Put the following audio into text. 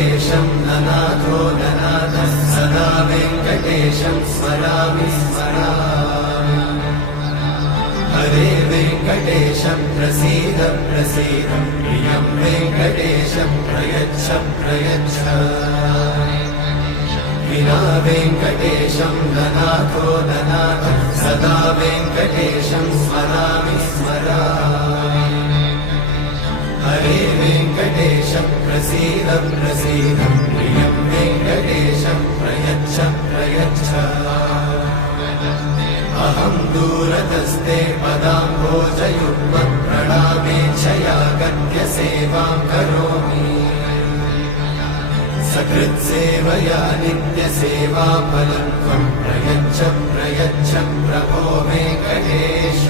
वेङ्कटेशं ननाथो ननाथः सदा वेङ्कटेशं स्मरामि स्मरामि। हरे वेङ्कटेशं प्रसीद प्रसीद प्रियं वेङ्कटेशं प्रयच्छ प्रयच्छ। विना वेङ्कटेशं ननाथो ननाथः सदा वेङ्कटेशं स्मरामि स्मरामि। हरे वेङ्कटेशं प्रसीद प्रसीद प्रियं वेङ्कटेशं प्रयच्छ प्रयच्छ। अहं दूरतस्ते पदाम्भोजयुग्मं प्रणामेच्छया गत्य सेवां करोमि। सकृत्सेवया नित्यसेवाफलं त्वं प्रयच्छ प्रयच्छ प्रभो वेङ्कटेश।